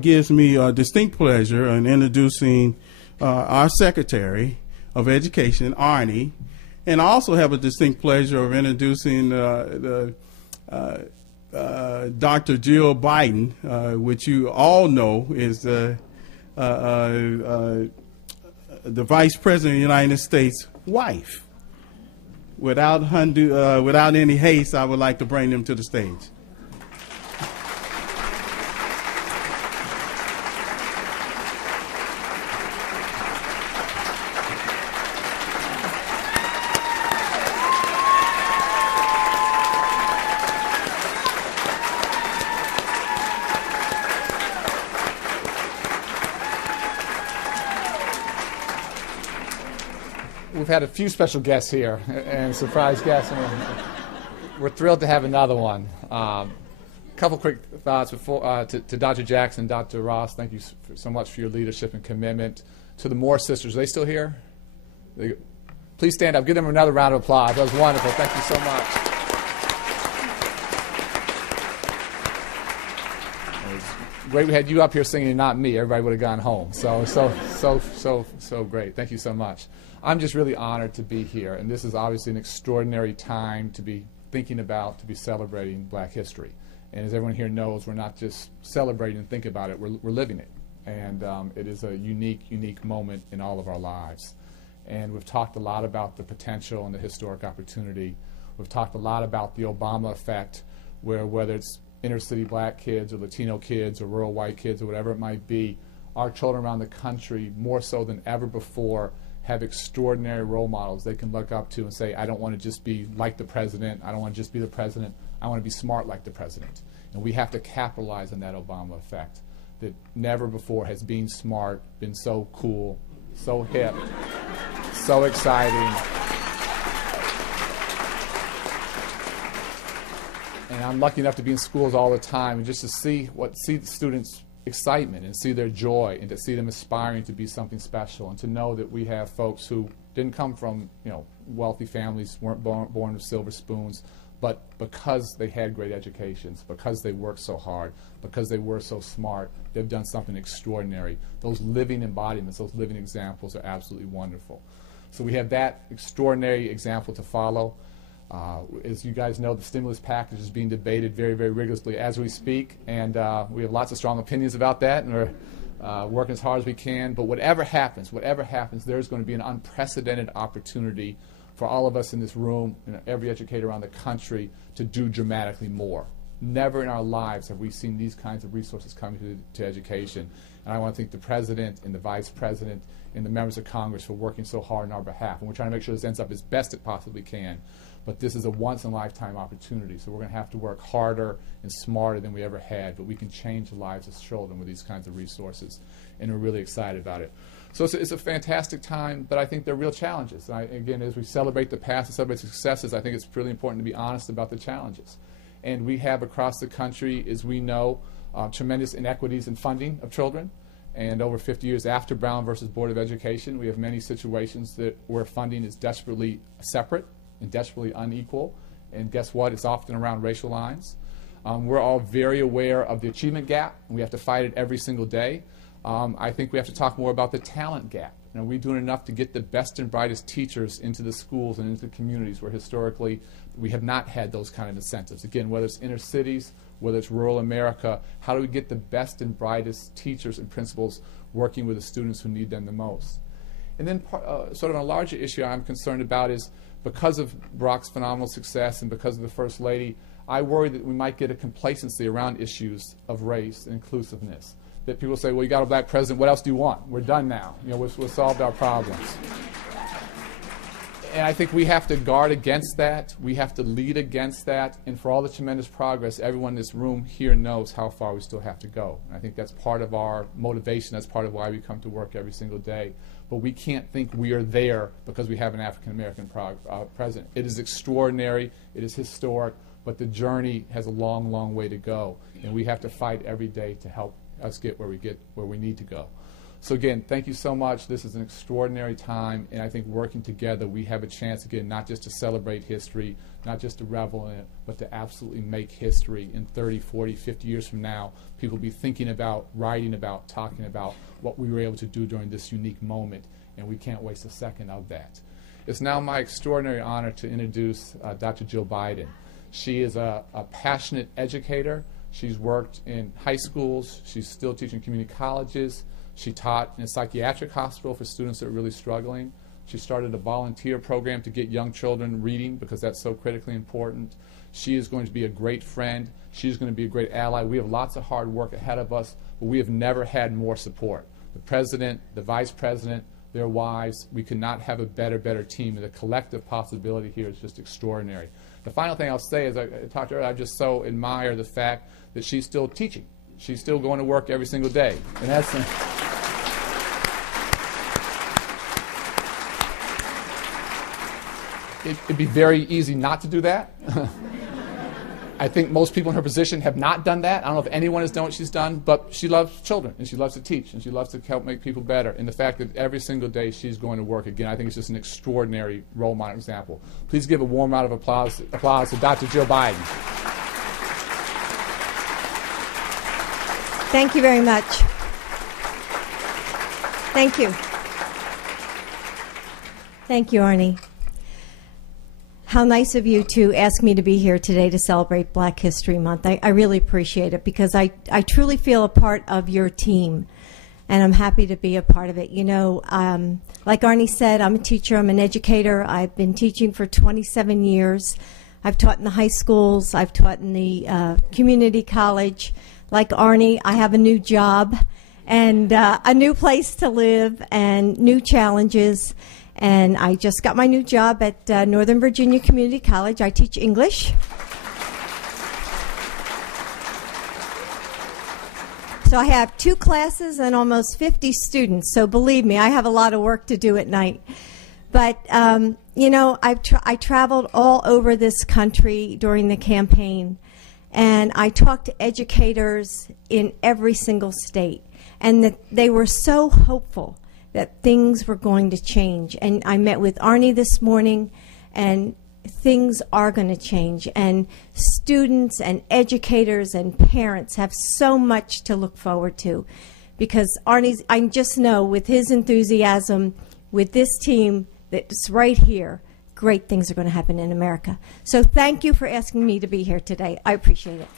Gives me a distinct pleasure in introducing our Secretary of Education, Arne, and I also have a distinct pleasure of introducing Dr. Jill Biden, which you all know is the Vice President of the United States' wife. Without any haste, I would like to bring them to the stage. We've had a few special guests here and surprise guests, and we're thrilled to have another one. Couple quick thoughts before to Dr. Jackson, Dr. Ross. Thank you so much for your leadership and commitment. To the Moore sisters, are they still here? Please stand up. Give them another round of applause. That was wonderful. Thank you so much. It was great we had you up here singing, not me. Everybody would have gone home. So great. Thank you so much. I'm just really honored to be here, and this is obviously an extraordinary time to be thinking about, to be celebrating Black history. And as everyone here knows, we're not just celebrating and think about it, we're living it. And it is a unique moment in all of our lives. And we've talked a lot about the potential and the historic opportunity. We've talked a lot about the Obama effect, where whether it's inner city Black kids or Latino kids or rural white kids or whatever it might be, our children around the country, more so than ever before, have extraordinary role models they can look up to and say, I don't want to just be like the president, I don't want to just be the president, I want to be smart like the president. And we have to capitalize on that Obama effect, that never before has being smart been so cool, so hip, so exciting. And I'm lucky enough to be in schools all the time and just to see the students' excitement and see their joy and to see them aspiring to be something special and to know that we have folks who didn't come from wealthy families, weren't born with silver spoons, but because they had great educations, because they worked so hard, because they were so smart, they've done something extraordinary. Those living embodiments, those living examples are absolutely wonderful. So we have that extraordinary example to follow. As you guys know, the stimulus package is being debated very, very rigorously as we speak, and we have lots of strong opinions about that, and we're working as hard as we can. But whatever happens, there's going to be an unprecedented opportunity for all of us in this room, and every educator around the country, to do dramatically more. Never in our lives have we seen these kinds of resources coming to education. And I want to thank the President and the Vice President and the members of Congress for working so hard on our behalf. And we're trying to make sure this ends up as best it possibly can. But this is a once-in-a-lifetime opportunity, so we're going to have to work harder and smarter than we ever had, but we can change the lives of children with these kinds of resources, and we're really excited about it. So it's a fantastic time, but I think there are real challenges. Again, as we celebrate the past and celebrate successes, I think it's really important to be honest about the challenges. And we have across the country, as we know, tremendous inequities in funding of children. And over 50 years after Brown versus Board of Education, we have many situations where funding is desperately separate and desperately unequal. And guess what? It's often around racial lines. We're all very aware of the achievement gap, and we have to fight it every single day. I think we have to talk more about the talent gap. Are we doing enough to get the best and brightest teachers into the schools and into the communities where historically we have not had those kind of incentives? Again, whether it's inner cities, whether it's rural America, how do we get the best and brightest teachers and principals working with the students who need them the most? And then sort of a larger issue I'm concerned about is, because of Barack's phenomenal success and because of the First Lady, I worry that we might get a complacency around issues of race and inclusiveness. That people say, well, you got a Black president, what else do you want? We're done now. We've solved our problems. And I think we have to guard against that. We have to lead against that. And for all the tremendous progress, everyone in this room here knows how far we still have to go. And I think that's part of our motivation. That's part of why we come to work every single day. But we can't think we are there because we have an African-American president. It is extraordinary. It is historic. But the journey has a long, long way to go. And we have to fight every day to help us get where we need to go. So again, thank you so much. This is an extraordinary time, and I think working together, we have a chance, again, not just to celebrate history, not just to revel in it, but to absolutely make history in 30, 40, 50 years from now. People will be thinking about, writing about, talking about what we were able to do during this unique moment, and we can't waste a second of that. It's now my extraordinary honor to introduce Dr. Jill Biden. She is a passionate educator. She's worked in high schools. She's still teaching community colleges. She taught in a psychiatric hospital for students that are really struggling. She started a volunteer program to get young children reading because that's so critically important. She is going to be a great friend. She's going to be a great ally. We have lots of hard work ahead of us, but we have never had more support. The president, the vice president, their wives, we could not have a better team, and the collective possibility here is just extraordinary. The final thing I'll say is, I talked earlier, I just so admire the fact that she's still teaching. She's still going to work every single day. And that's it'd be very easy not to do that. I think most people in her position have not done that. I don't know if anyone has done what she's done, but she loves children, and she loves to teach, and she loves to help make people better. And the fact that every single day she's going to work, again, I think it's just an extraordinary role model example. Please give a warm round of applause to Dr. Jill Biden. Thank you very much. Thank you. Thank you, Arne. How nice of you to ask me to be here today to celebrate Black History Month. I really appreciate it because I truly feel a part of your team, and I'm happy to be a part of it. You know, like Arne said, I'm a teacher, I'm an educator. I've been teaching for 27 years. I've taught in the high schools, I've taught in the community college. Like Arne, I have a new job and a new place to live and new challenges. And I just got my new job at Northern Virginia Community College. I teach English. So I have 2 classes and almost 50 students. So believe me, I have a lot of work to do at night. But, you know, I traveled all over this country during the campaign. And I talked to educators in every single state. And that they were so hopeful that things were going to change. And I met with Arne this morning, and things are going to change. And students and educators and parents have so much to look forward to. Because Arne's, I just know with his enthusiasm, with this team that's right here, great things are going to happen in America. So thank you for asking me to be here today. I appreciate it.